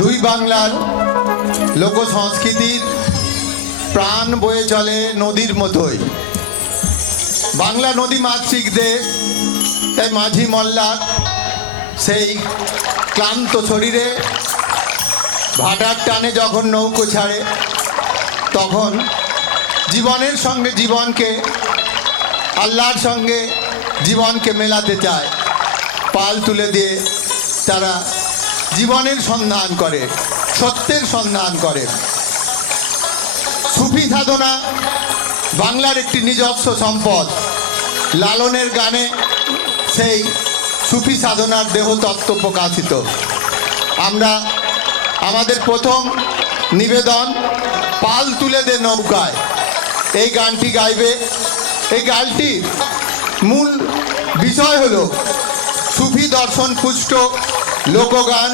দুই বাংলার লোক সংস্কৃতির প্রাণ বয়ে চলে নদীর মতোই। বাংলা নদী মাতৃক দেশ, তাই মাঝি মল্লার সেই ক্লান্ত শরীরে ভাটার টানে যখন নৌকো ছাড়ে, তখন জীবনের সঙ্গে জীবনকে, আল্লাহর সঙ্গে জীবনকে মেলাতে চায়। পাল তুলে দিয়ে তারা জীবনের সন্ধান করে, সত্যের সন্ধান করে। সুফি সাধনা বাংলার একটি নিজস্ব সম্পদ। লালনের গানে সেই সুফি সাধনার দেহতত্ত্ব প্রকাশিত। আমরা আমাদের প্রথম নিবেদন পাল তুলে দে নৌকায়, এই গানটি গাইবে। এই গানটির মূল বিষয় হলো সুফি দর্শন পুষ্ট লোকগান।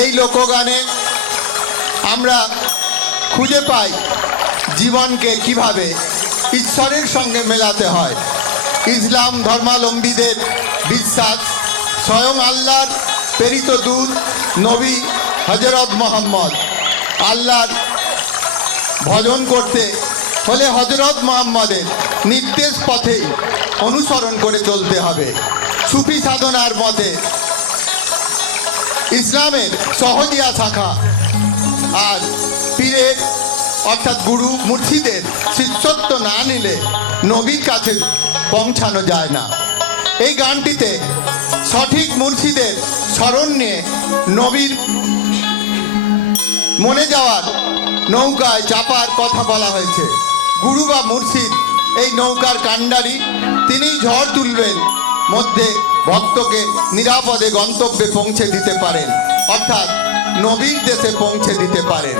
এই লোকগানে আমরা খুঁজে পাই জীবনকে কিভাবে ঈশ্বরের সঙ্গে মেলাতে হয়। ইসলাম ধর্মাবলম্বীদের বিশ্বাস স্বয়ং আল্লাহর প্রেরিত দূত নবী হযরত মুহাম্মদ। আল্লাহর ভজন করতে হলে হযরত মুহাম্মদের নির্দেশ পথেই অনুসরণ করে চলতে হবে। সুফি সাধনার মতে ইসলামের সহজিয়া শাখা আর পীরের অর্থাৎ গুরু মুর্শিদের শিষ্যত্ব না নিলে নবীর কাছে পৌঁছানো যায় না। এই গানটিতে সঠিক মুর্শিদের স্মরণ নিয়ে নবীর মনে যাওয়ার নৌকায় চাপার কথা বলা হয়েছে। গুরু বা মুর্শিদ এই নৌকার কাণ্ডারি, তিনি ঝড় তুলবেন, মধ্যে ভক্তকে নিরাপদে গন্তব্যে পৌঁছে দিতে পারেন, অর্থাৎ নবীর দেশে পৌঁছে দিতে পারেন।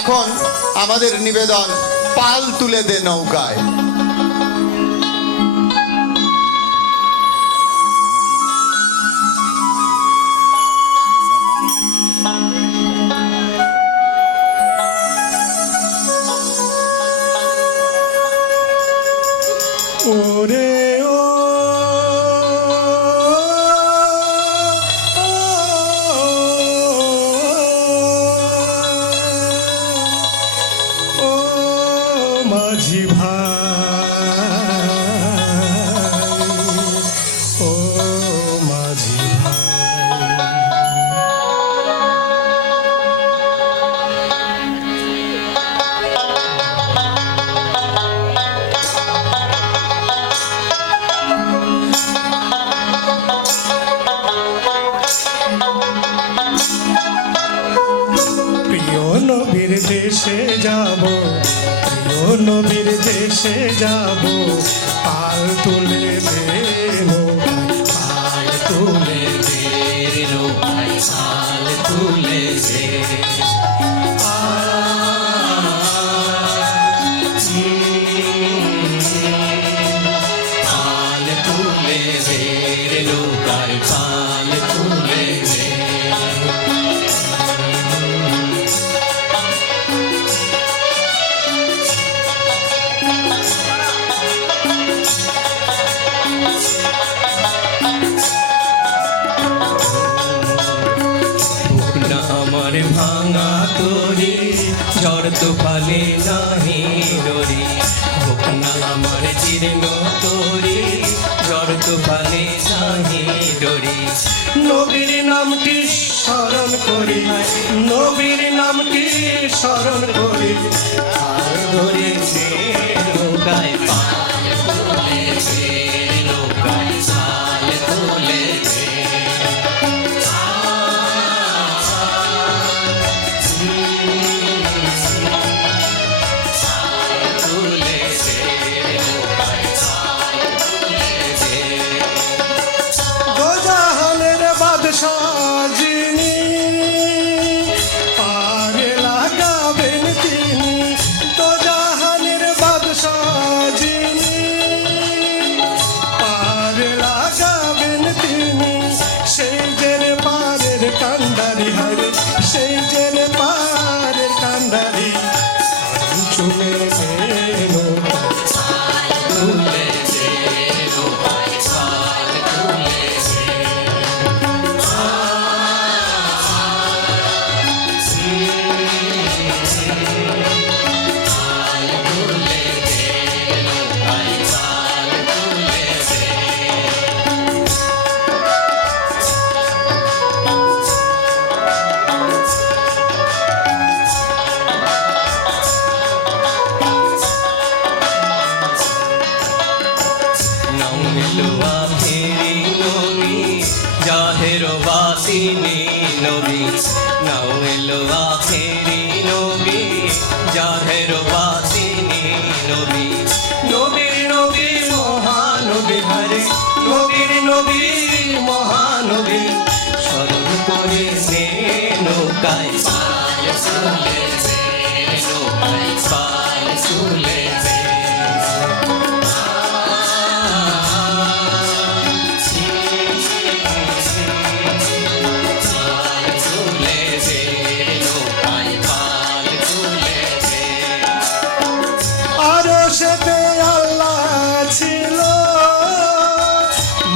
এখন আমাদের নিবেদন পাল তুলে দে নৌকায়। ওরে ও মাঝি ভাই, ও মাঝি ভাই, প্রিয় নবীর দেশে যাব, প্রিয় নবীর দেশে যাব, পাল তুলে দে নৌকায়, পাল তুলে দে নৌকায়, পাল তুলে দে। পাল তুলে দে নৌকায়, পাল তুলে দে। আমার ভাঙা তরি ঝড় তুফানে নাহি ডরি, হোক না আমার জীর্ণ তরি ঝড় তুফানে নাহি ডরি। নবীর নামটি স্মরণ করি, নবীর নামটি স্মরণ করি, আর ধরে সে নৌকায় পাল তুলে সে নৌকায় পাল তুলে সে। যিনি পারে লাগাবেন তিনি, তো জাহানের বাদশাহ যিনি নবী নাও এলো আখেরি নবী জাহের বাতিনি নবী নবীর নবী মহানবী হরে নবীর নবী মহানবী স্মরণ করে নে নৌকায় পাল তুলে দে নৌকায় পাল তুলে দে আরশেতে আল্লাহ ছিল,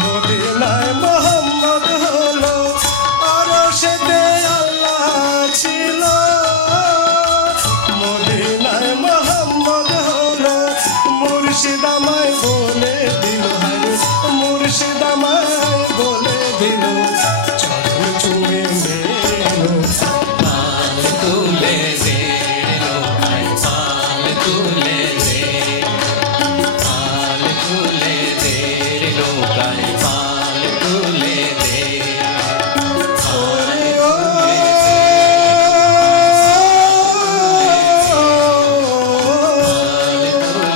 মদিনায় মোহাম্মদ হলো। আরশেতে আল্লাহ ছিল, মদিনায় মোহাম্মদ হলো। মুর্শিদ আমায় বলে দিল, হায় মুর্শিদ আমায় বলে দিল, চরণ চুমে নেলো। পাল তুলে দে নৌকায় পাল তুলে দে পাল তুলে দে নৌকায় পাল তুলে দে পাল তুলে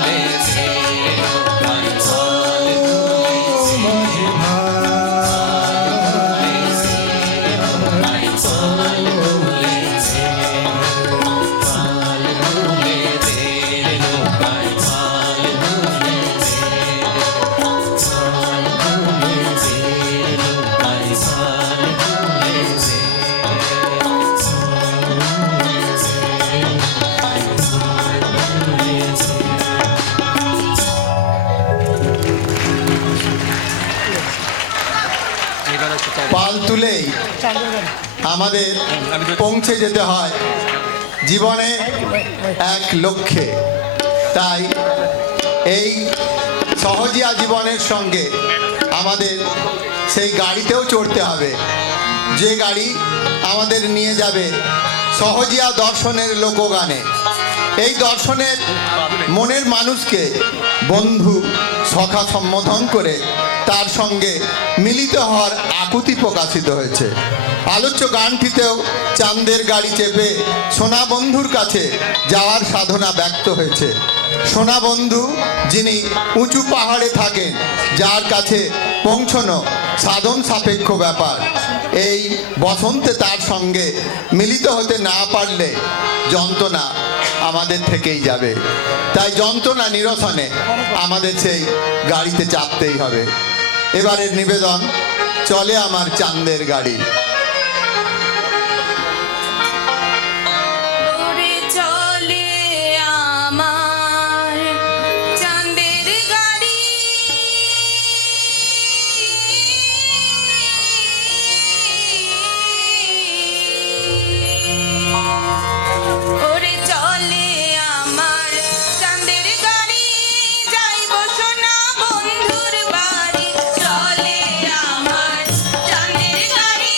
দে নৌকায় পাল তুলে দে পাল তুলেই আমাদের পৌঁছে যেতে হয় জীবনে এক লক্ষ্যে। তাই এই সহজিয়া জীবনের সঙ্গে আমাদের সেই গাড়িতেও চড়তে হবে, যে গাড়ি আমাদের নিয়ে যাবে সহজিয়া দর্শনের লোকগানে। এই দর্শনের মনের মানুষকে বন্ধু সখা সম্বোধন করে তার সঙ্গে মিলিত হওয়ার আকুতি প্রকাশিত হয়েছে। আলোচ্য গানটিতেও চাঁদের গাড়ি চেপে সোনা বন্ধুর কাছে যাওয়ার সাধনা ব্যক্ত হয়েছে। সোনা বন্ধু যিনি উঁচু পাহাড়ে থাকেন, যার কাছে পৌঁছনো সাধন সাপেক্ষ ব্যাপার। এই বসন্তে তার সঙ্গে মিলিত হতে না পারলে যন্ত্রণা আমাদের থেকেই যাবে। তাই যন্ত্রণা নিরসনে আমাদের সেই গাড়িতে চাপতেই হবে। এবারের নিবেদন, চলে আমার চাঁদের গাড়ি। ওরে চলে আমার চাঁদের গাড়ি, ওরে চলে আমার চাঁদের গাড়ি, যাইব সোনা বন্ধুর বাড়ি। চলে আমার চাঁদের গাড়ি,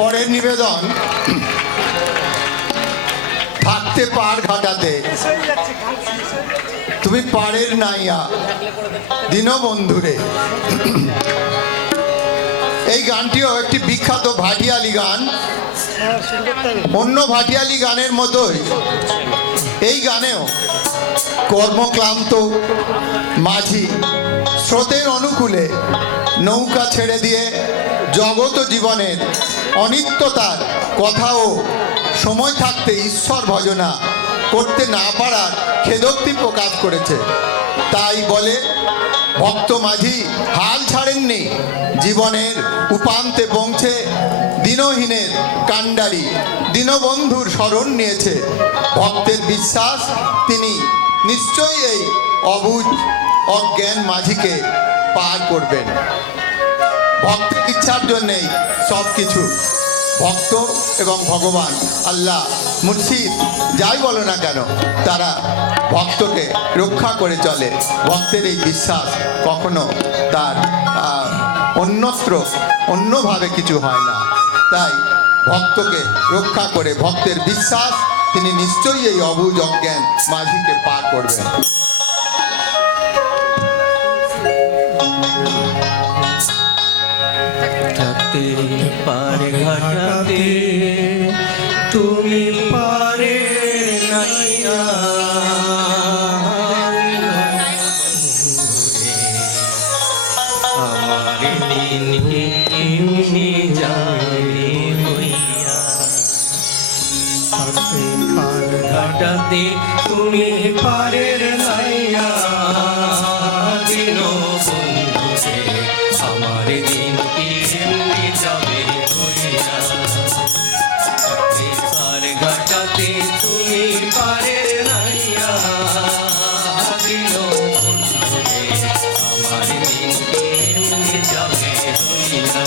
পরের নিবেদন থাকতে পার ঘাটাতে তুমি পারের নাইয়া দীনবন্ধুরে। এই গানটিও একটি বিখ্যাত ভাটিয়ালি গান। অন্য ভাটিয়ালি গানের মতোই এই গানেও কর্মক্লান্ত মাঝি স্রোতের অনুকূলে নৌকা ছেড়ে দিয়ে জগত জীবনের অনিত্যতার কথাও সময় থাকতে ঈশ্বর ভজনা করতে না পারার খেদোক্তি প্রকাশ করেছে। তাই বলে ভক্ত মাঝি হাল ছাড়েননি, জীবনের উপান্তে পৌঁছে দিনহীনের কাণ্ডারি দীনবন্ধুর শরণ নিয়েছে। ভক্তের বিশ্বাস তিনি নিশ্চয়ই এই অবুঝ অজ্ঞান মাঝিকে পার করবেন। ভক্তের ইচ্ছার জন্যেই সব কিছু। ভক্ত এবং ভগবান আল্লাহ মুর্শিদ যাই বলো না কেন তারা ভক্তকে রক্ষা করে চলে। ভক্তের এই বিশ্বাস কখনো তার অন্যত্র অন্যভাবে কিছু হয় না। তাই ভক্তকে রক্ষা করে ভক্তের বিশ্বাস তিনি নিশ্চয়ই এই অবুঝ অজ্ঞান মাঝিকে পার করবেন। থাকতে পারে ঘাটাতে তুমি পারে নাইয়া আমার দিনকে এমনি যাবে হইয়া। থাকতে পার ঘাটাতে তুমি পারের নাইয়া দিন বন্ধুরে আমার দিন এমনি যাবে হইয়া। পার ঘাটাতে তুমি পারের নাইয়া দিন বন্ধুরে আমার দিন এমনি যাবে হইয়া।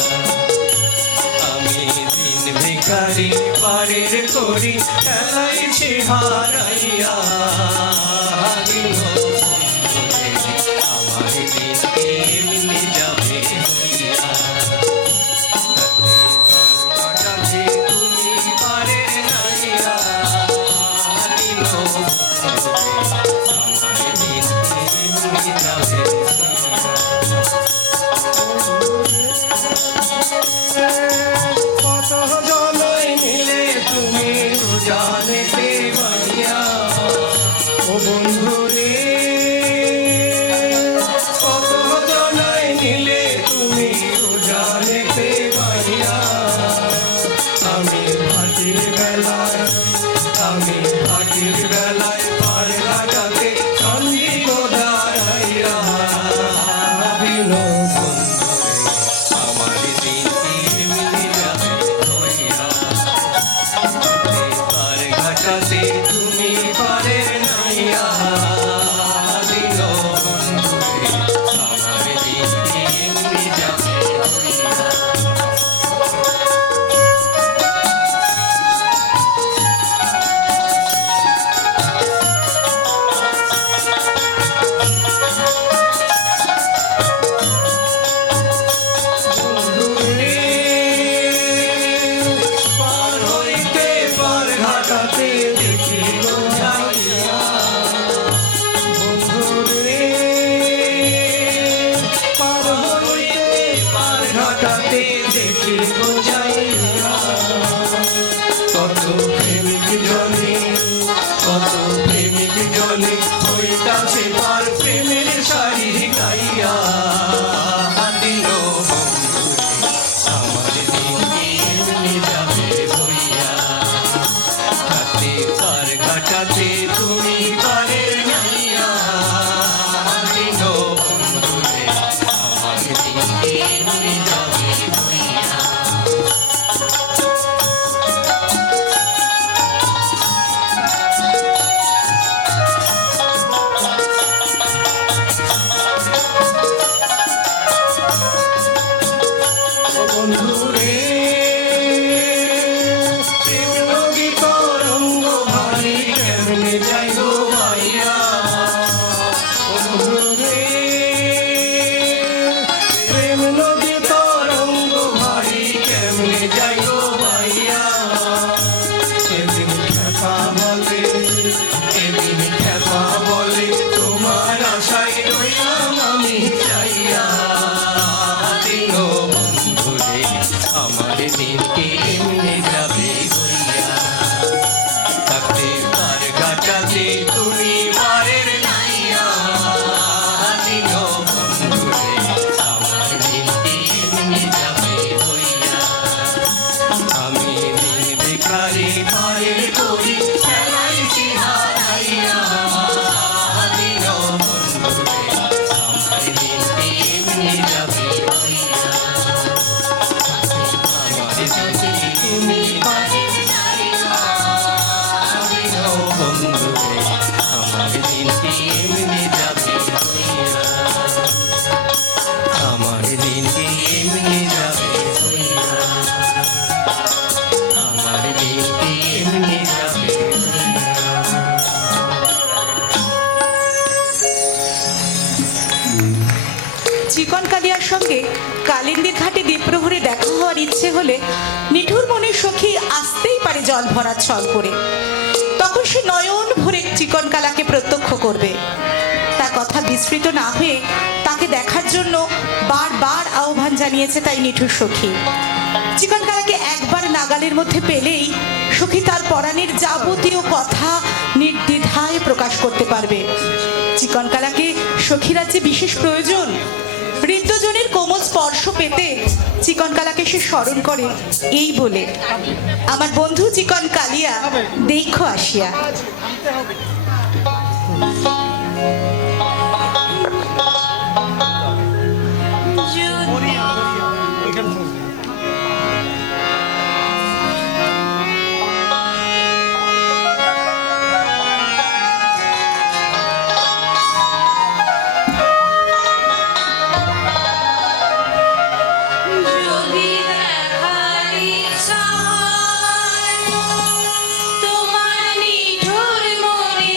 আমি দিন ভিখারি পারের করি খেলাইছি হারাইয়া দিন বন্ধুরে আমার দিন এমনি যাবে হইয়া। কাটাতে তুমি পারের নাইয়া দিন বন্ধুরে আমার দিন এমনি যাবে কত জনই মিলে তুমি জানেতে বাড়িয়া ও বন্ধু রে। কত জনই মিলে তুমি জানেতে বাড়িয়া। আমি হাটির বেলায় পার ঘাটাতে সঙ্গী গোদারাইয়া আশায় রইলাম আমি চাইয়া দিন বন্ধুরে আমার দিনকে এমনি যাবে হইয়া থাকতে পার ঘাটাতে তুমি পারের নাইয়া দিন বন্ধুরে আমার দিনকে এমনি যাবে হইয়া আমি দিন বেকারি পারের করি খেলাই হারাইয়া দিন বন্ধুরে আমার দিনকে এমনি যাবে হইয়া আমার দিনকে তুমি পারের নাইয়া দিন বন্ধুরে আমার দিনকে এমনি যাবে হইয়া আমার দিনকে এমনি যাবে হইয়া আমার দিনকে এমনি যাবে চিকন কালিয়ার সঙ্গে কালিন্দির ঘাটে দ্বীপ্রহরে দেখা হওয়ার ইচ্ছে হলে নিঠুর মনের সখী আসতেই পারে জল ভরা ছল করে। তখন সে নয়ন ভরে চিকন কালাকে প্রত্যক্ষ করবে। তার কথা বিস্মৃত না হয়ে তাকে দেখার জন্য বারবার আহ্বান জানিয়েছে তাই নিঠুর সখী। চিকন কালাকে একবার নাগালের মধ্যে পেলেই সখী তার পরাণের যাবতীয় কথা নির্দ্বিধায় প্রকাশ করতে পারবে। চিকন কালাকে সখীরা যে বিশেষ প্রয়োজন। হৃদ্যজনের কোমল স্পর্শ পেতে চিকন কালাকে সে স্মরণ করে এই বলে, আমার বন্ধু চিকন কালিয়া দেখো আসিয়া। যদি দেখার ইচ্ছা হয় তোমার নিঠুর মনে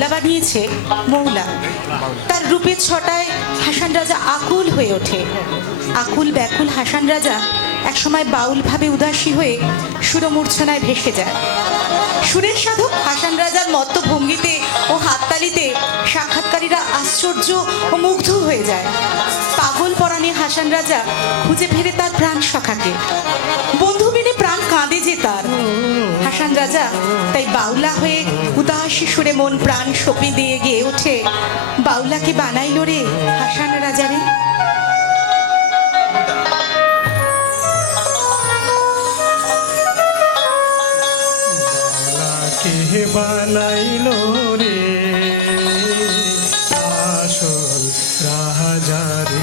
বাউলা বানিয়েছে মৌলা। তার রূপের ছটায় হাসান রাজা আকুল হয়ে ওঠে। আকুল ব্যাকুল হাসান রাজা একসময় বাউল ভাবে উদাসী হয়ে সুরমূর্ছনায় ভেসে যায়। সুরের সাধক হাসান রাজার মত্ত ভঙ্গিতে ও হাততালিতে সাক্ষাৎকারীরা আশ্চর্য ও মুগ্ধ হয়ে যায়। পাগল পরাণে হাসান রাজা খুঁজে ফেরে তার প্রাণ সখাকে। বন্ধু বিনে প্রাণ কাঁদে যে তার। হাসান রাজা তাই বাউলা হয়ে উদাসী সুরে মন প্রাণ সঁপে দিয়ে গিয়ে ওঠে, বাউলাকে বানাইলো রে হাসান রাজারে। কে বানাইলো রে আসল রাজারে,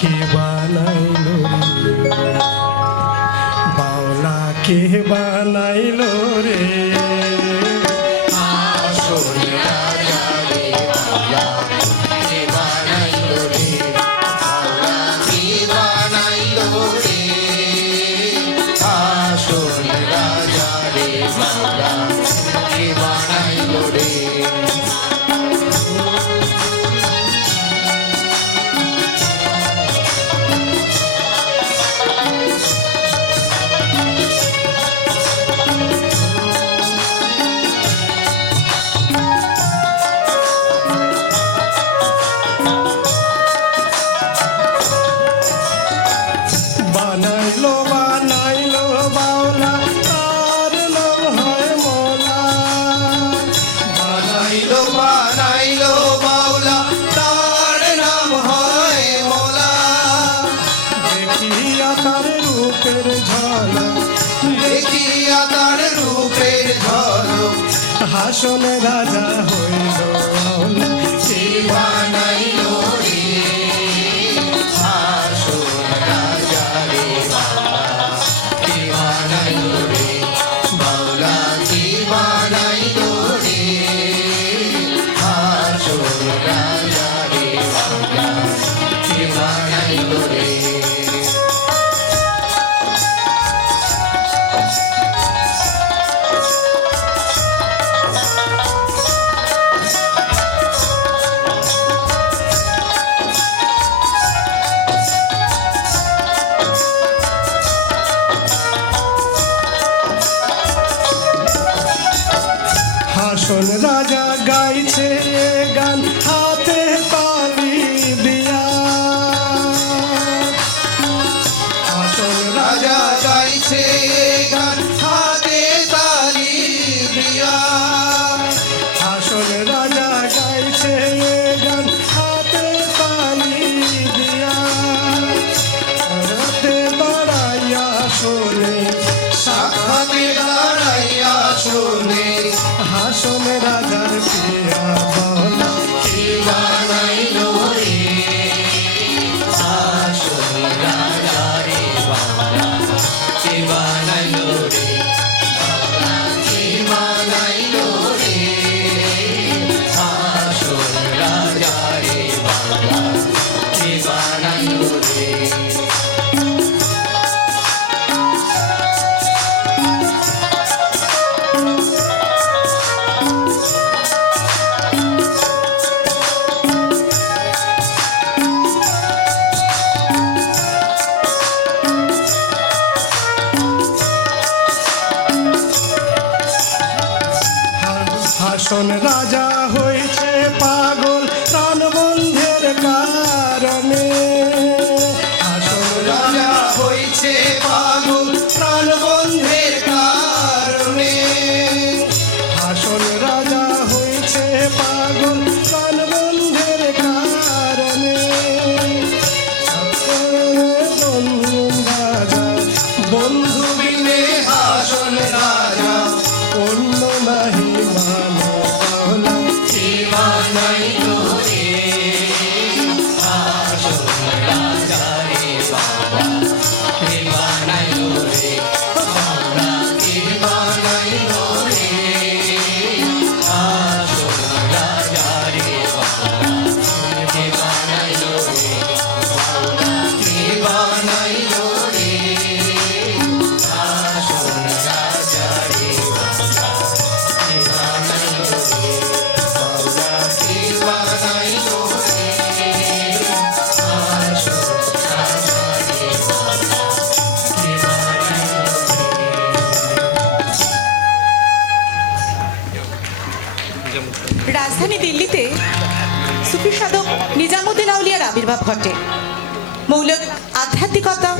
কে বানাইলো রে বাউলা, কে বানাইলো রে আসল রাজারে বাউলা, কে বানাইলো রে বাউলা, কে বানাইলো রে আসল রাজারে বাউলা, কে বানাইলো রে। বানাইলো বানাইলো বাউলা, তার নাম হয় মোলা। বানাইলো বানাইলো বাউলা, তার নাম হয় মোলা। দেখিয়া তার রূপের ঝলক, দেখিয়া তার রূপের ঝলক, হাসন রাজা হইল বাউলা, কে বানাইলো রে আসল রাজারে বাউলা, কে বানাইলো রে বাউলা, কে বানাইলো রে আসল রাজারে বাউলা, কে বানাইলো রে। হাসন রাজা গাইছে গান হাতে তালি দিয়া, হাসন রাজা রাজা গাইছে গান হাতে তালি দিয়া, হাসন রাজা গাইছে গান হাতে তালি দিয়া, রাতে দাঁড়াইয়া শোনে সাক্ষাতে দাঁড়াইয়া শোনে হাসন রাজার পিয়া বাউলা, কে বানাইলো রে আসল রাজারে বাউলা, কে বানাইলো রে বাউলা, কে বানাইলো রে আসল রাজারে বাউলা, কে বানাইলো রে। হাসন রাজা হয়েছে পাগল প্রাণবন্ধের কারণে, হাসন রাজা রাজা হইছে পাগল প্রাণবন্ধের কারণে, হাসন রাজা হয়েছে পাগল প্রাণবন্ধের কারণে, বন্ধু রাজা বন্ধু বিনে আসল রাজা অন্য নাহি মানে বাউলা, কে বানাইলো রে আসল রাজারে বাউলা, কে বানাইলো রে বাউলা, কে বানাইলো রে আসল রাজারে বাউলা, কে বানাইলো রে বাউলা, কে বানাইলো রে আসল রাজারে বাউলা, কে বানাইলো রে। সুফি সাধক নিজামুদ্দিন আউলিয়ার আবির্ভাব ঘটে। মৌলিক আধ্যাত্মিকতা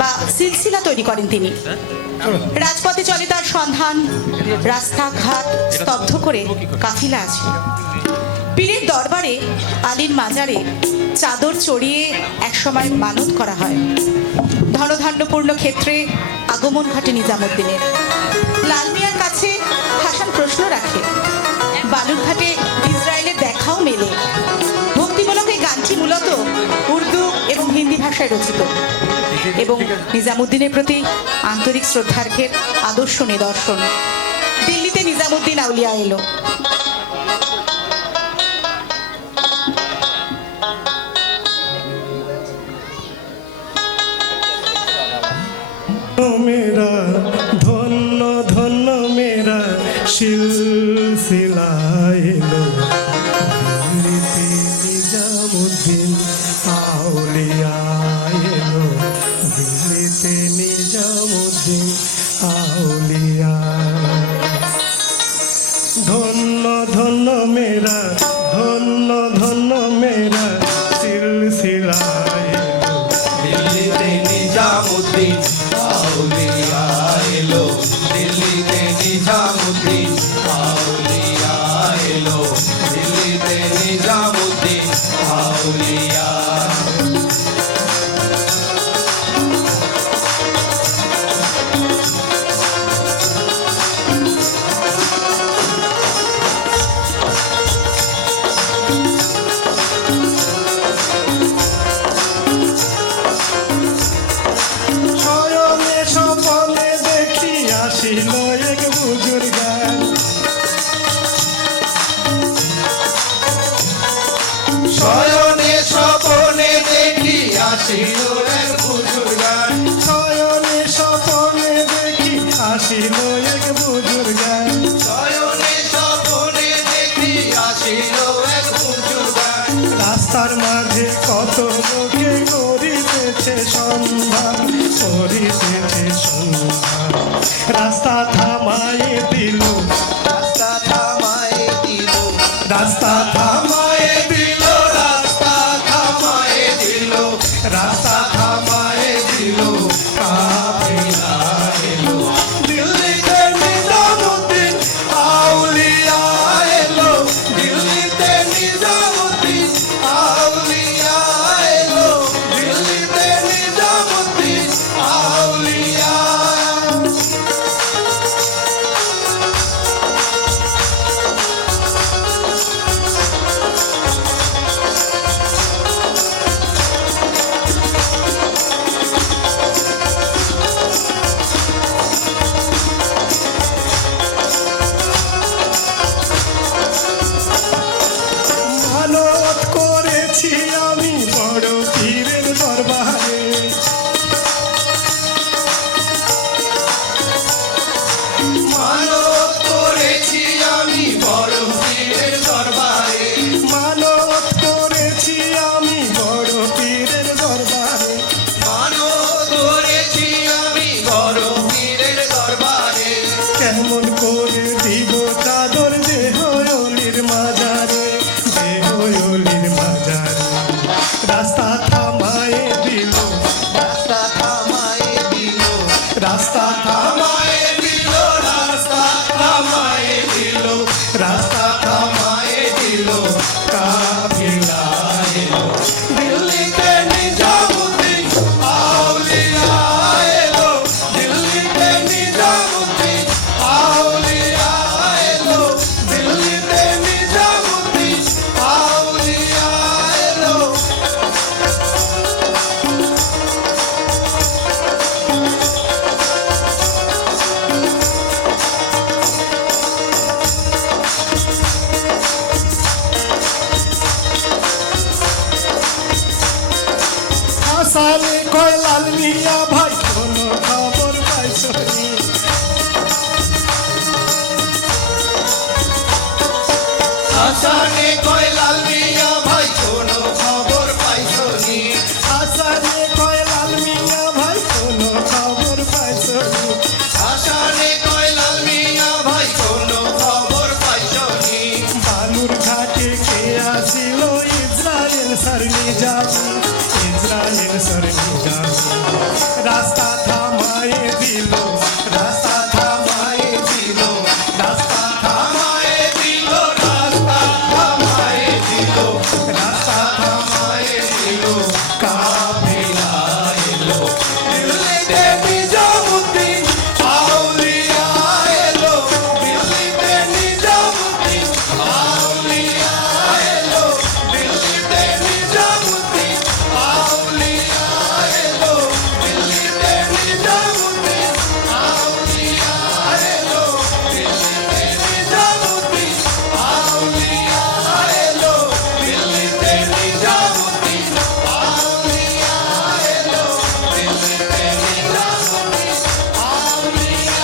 বা সিলসিলা তৈরি করেন তিনি। রাজপথে চলে তার সন্ধান, রাস্তাঘাট স্তব্ধ করে কাফিলা আছে। পীরের দরবারে আলীর মাজারে চাদর চড়িয়ে একসময় মানত করা হয়। ধনধান্যপূর্ণ ক্ষেত্রে আগমন ঘটে নিজামুদ্দিনের। লাল মিয়ার কাছে হাসান প্রশ্ন রাখে। বালুরঘাটে ইসরায়েলের দেখাও মেলে। ভক্তিমূলক এই গানটি মূলত উর্দু এবং হিন্দি ভাষায় রচিত এবং নিজামুদ্দিনের প্রতি আন্তরিক শ্রদ্ধার্ঘের আদর্শ নিদর্শন। দিল্লিতে নিজামুদ্দিন আউলিয়া এলো। मेरा धन्य धन्य मेरा सिलसिला एलो दिल्लीते निजामुद्दीन आउलिया एलो दिल्लीते निजामुद्दीन आउलिया धन्य धन्य मेरा सिलसिला एलो দিল্লিতে নিজামুদ্দিন আউলিয়া এলো, দিল্লিতে নিজামুদ্দিন আউলিয়া এলো, দিল্লিতে নিজামুদ্দিন আউলিয়া। শয়নে স্বপনে দেখি আসিল এক বুজুর্গান শয়নে স্বপনে দেখি আসিল এক বুজুর্গান, শয়নে স্বপনে দেখি আসিল এক বুজুর্গান শয়নে স্বপনে দেখি আসিল এক বুজুর্গান। রাস্তার মাঝে কত লোকে করিতেছে সন্ধান করিতেছে সন্ধান রাস্তা থামায়ে দিল রাস্তা থামায়ে দিল, রাস্তা থামায়ে দিল, রাস্তা থামায়ে দিল, রাস্তা থামায়ে দিল। কাফিলা এলো দিল্লিতে নিজামুদ্দিন আউলিয়া এলো, দিল্লিতে নিজামুদ্দিন আউলিয়া এলো, দিল্লিতে নিজামুদ্দিন আউলিয়া। মানত করেছি আমি বড় পীরের দরবারে মানত করেছি আমি বড় পীরের দরবারে, মানত করেছি আমি বড় পীরের দরবারে মানত করেছি আমি বড় পীরের দরবারে। কেমন করে দিব চাদর দেহলির মাজারে দেহলির মাজারে রাস্তা থামায়ে দিল রাস্তা থামায়ে দিল, রাস্তা থামায়ে দিল, রাস্তা থামায়ে দিল, রাস্তা থামায়ে দিল। কাফিলা এলো দিল্লিতে নিজামুদ্দিন আউলিয়া এলো, দিল্লিতে নিজামুদ্দিন আউলিয়া এলো, দিল্লিতে নিজামুদ্দিন আউলিয়া এলো। হাসানে কয় লাল মিয়া ভাই কোনো খবর পাইছনি হাসানে কয় লাল মিয়া ভাই কোনো খবর পাইছনি, হাসানে কয় লাল মিয়া ভাই কোনো খবর পাইছনি হাসানে কয় লাল মিয়া ভাই কোনো খবর পাইছনি। বালুর ঘাটে सरनी जाबी इज़राइल सरनी जाबी रास्ता थामाए दिलो रास्ता थामाए दिलो रास्ता थामाए दिलो रास्ता थामाए दिलो रास्ता थामाए दिलो काफिला एलो दिल्लीते निजामुद्दीन आउलिया एलो दिल्लीते निजामुद्दीन आउलिया एलो दिल्लीते निजामुद्दीन आउलिया एलो दिल्लीते निजामुद्दीन आउलिया एलो दिल्लीते निजामुद्दीन आउलिया एलो दिल्लीते निजामुद्दीन आउलिया एलो दिल्लीते निजामुद्दीन आउलिया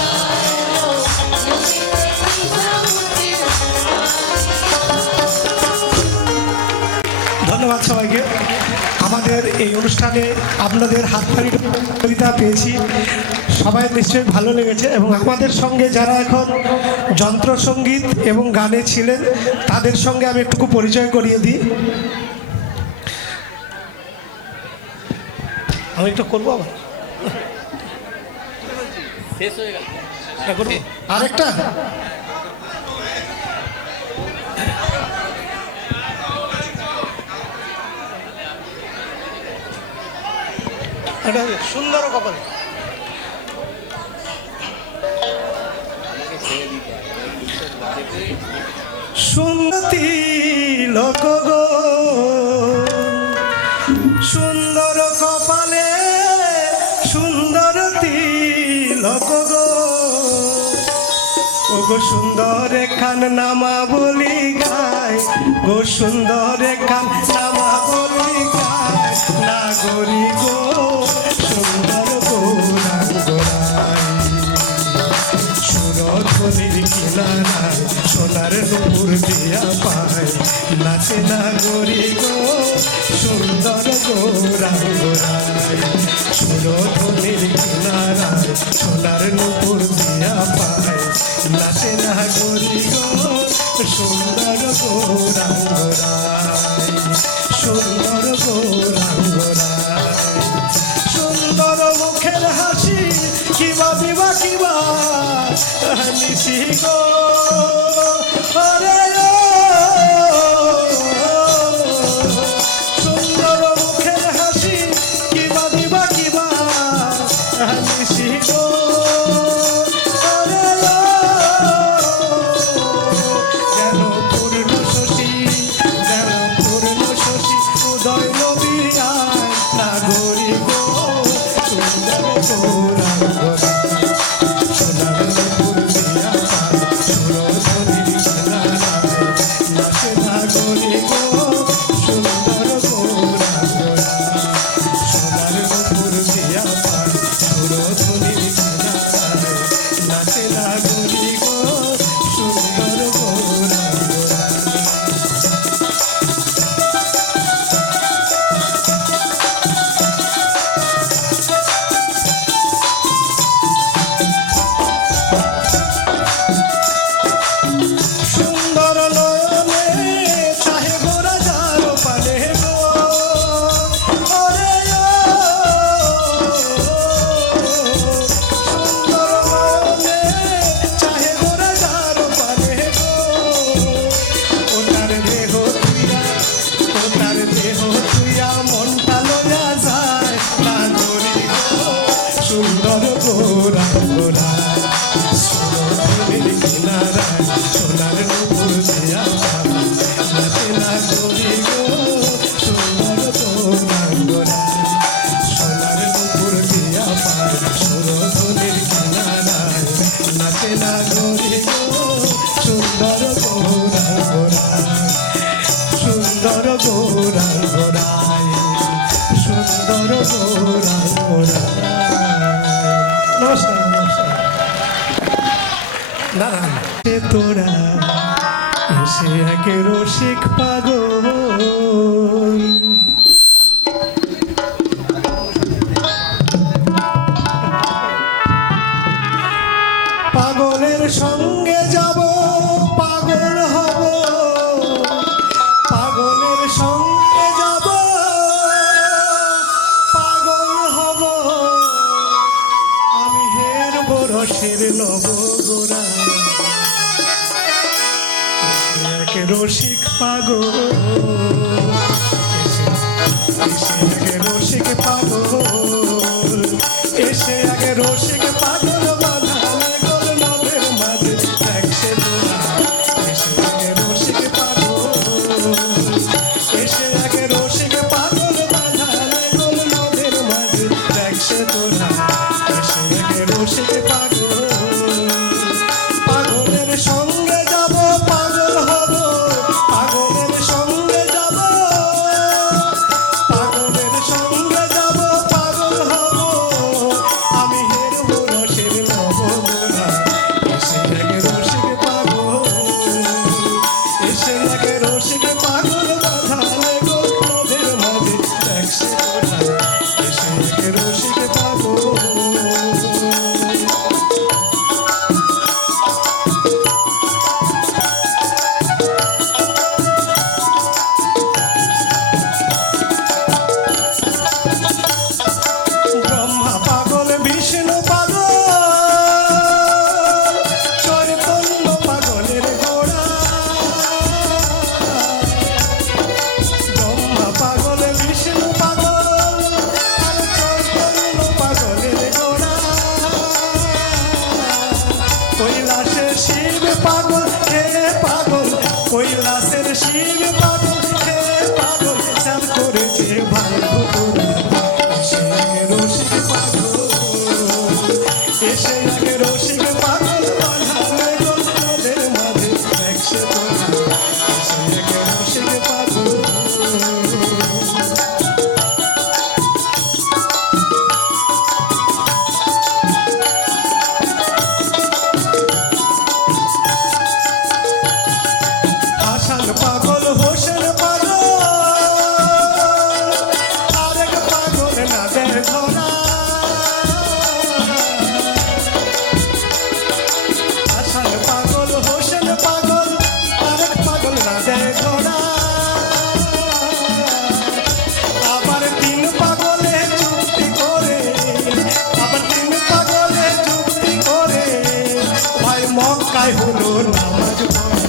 ধন্যবাদ সবাইকে। আমাদের এই অনুষ্ঠানে আপনাদের হাততালির সহযোগিতা পেয়েছি, সবাই নিশ্চয়ই ভালো লেগেছে। এবং আমাদের সঙ্গে যারা এখন যন্ত্রসঙ্গীত এবং গানে ছিলেন তাদের সঙ্গে আমি একটু পরিচয় করিয়ে দিই। আমি একটু করবো আবার আরেকটা সুন্দর কপাল সুন্দরী লোক গো সুন্দর কপালে সুন্দর তিলক গো ও গো সুন্দর এখান নামা বলি গায় গো সুন্দর এখান নামা বলি গায় নাগরি গো সুন্দর গৌরাঙ্গরায় সুরধ্বনির কিনারায় সোনার নূপুর দিয়া পায় নাচে নাগরি গো সুন্দর গৌরাঙ্গরায় সুরধ্বনির কিনারায় সোনার নূপুর দিয়া পায় নাচে নাগরি গো সুন্দর গৌরাঙ্গরায় সুন্দর গৌরাঙ্গরায় সুন্দর মুখের হাসি কিবা বিবা কিবা নিশি গো আরে সুন্দর মুখের হাসি কিবা বিবা কিবা নিশি গো আরে যেন পূর্ণ শশী যেন পূর্ণ শশী উদয় নবী আয় নাগরি গো সুন্দর গৌরাঙ্গরায় সোনার নূপুর দিয়া পায় সুরধ্বনির কিনারায় নাচে নাগরি গো সুন্দর গৌরাঙ্গরায় সোনার নূপুর দিয়া পায় সুরধ্বনির কিনারায় নাচে নাগরি গো সুন্দর গৌরাঙ্গরায় সুন্দর নয়নে চাহে গোরা যার পানে গো ওরে সুন্দর নয়নে চাহে গোরা যার পানে গো ওটার দেহ তুইয়া মনটা লইয়া যায় না ধরি গো সুন্দর গৌরাঙ্গরায় সুরধ্বনির কিনারায় সোনার নূপুর দিয়া পায় নাচে নাগরি গো সুন্দর গৌরাঙ্গরায় সোনার নূপুর দিয়া পায় সুরধ্বনির কিনারায় নাচে নাগরি গো সুন্দর গৌরাঙ্গরায় সুন্দর গৌরাঙ্গরায় সুন্দর গৌরাঙ্গরায়। নমস্কার নমস্কার। না না সে তোরা এসে একে রসিক পাগল পাগলের সঙ্গে যাব পাগল হব পাগলের সঙ্গে যাব পাগল এসে আগে রসিক পাগল এসে আগে রসিক পাগল বাঁধালে গোল নদের মাঝে দেখছে তোরা এসে আগে রসিক পাগল এসে আগে রসিক পাগল বাঁধালে গোল নদের মাঝে দেখছে তোরা এসে আগে রসিক পাগল পাগলের সঙ্গে যাব পাগল হব পাগলের সঙ্গে যাব পাগলের সঙ্গে যাব পাগল হব আমি হেরব রসের নবমোরা এসে আগে রসিক পাগল এসে আগে রসিক পাগল বাঁধালে গোল নদের মাঝে দেখছে তোরা এসে আগে রসিক পাগল ব্রহ্মা পাগল বিষ্ণু পাগল চৈতন্য পাগলের গোড়া ব্রহ্মা পাগল বিষ্ণু পাগল আর চৈতন্য পাগলের গোড়া কৈলাসের শিব পাগল হে পাগল কৈলাসের শিব পাগল হে পাগল চাল করেছে ভালো করে এসে আগে রসিক পাগল এসে আগে রসিক পাগল বাঁধালে গোল নদের মাঝে দেখছে তোরা এসে আগে রসিক পাগল হাসান পাগল হোসেন পাগল আরেক পাগল নাদের ঘোড়া হাসান পাগল হোসেন পাগল আরেক পাগল নাদের ঘোড়া আবার তিন পাগলে চুক্তি করে আবার তিন পাগলে চুক্তি করে ভাই মক্কায় হলো নামাজ পড়া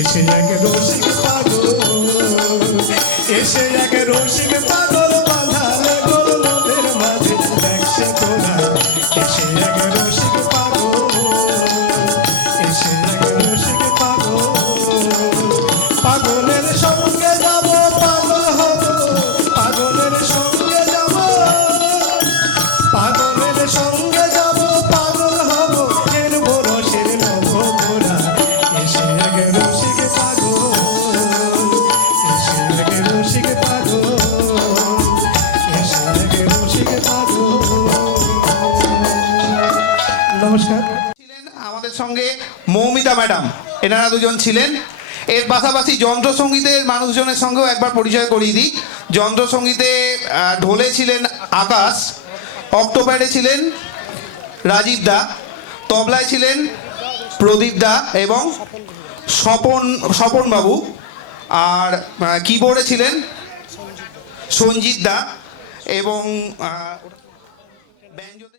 এসে আগে রসিক পাগল এসে আগে রসিক পাগল বাঁধালে গোল নদের মাঝে দেখছে তোরা এসে আগে রসিক পাগল এসে আগে রসিক পাগল পাগলের সঙ্গে যাব পাগল হব পাগলের সঙ্গে যাব পাগলের সঙ্গে যাব পাগল হব এর বরসের নবমোরা এসে আগে রসিক পাগল এসে আগে রসিক পাগল এসে আগে রসিক পাগল নমস্কার ছিলেন আমাদের সঙ্গে মৌমিতা ম্যাডাম, এনারা দুজন ছিলেন। এর পাশাপাশি যন্ত্রসঙ্গীতের মানুষজনের সঙ্গেও একবার পরিচয় করিয়ে দিই। যন্ত্রসঙ্গীতে ঢোলে ছিলেন আকাশ, অক্টোপ্যাডে ছিলেন রাজীব দা, তবলায় ছিলেন প্রদীপ দা এবং স্বপন বাবু, আর কিবোর্ডে ছিলেন সঞ্জিত দা এবং ব্যঞ্জনে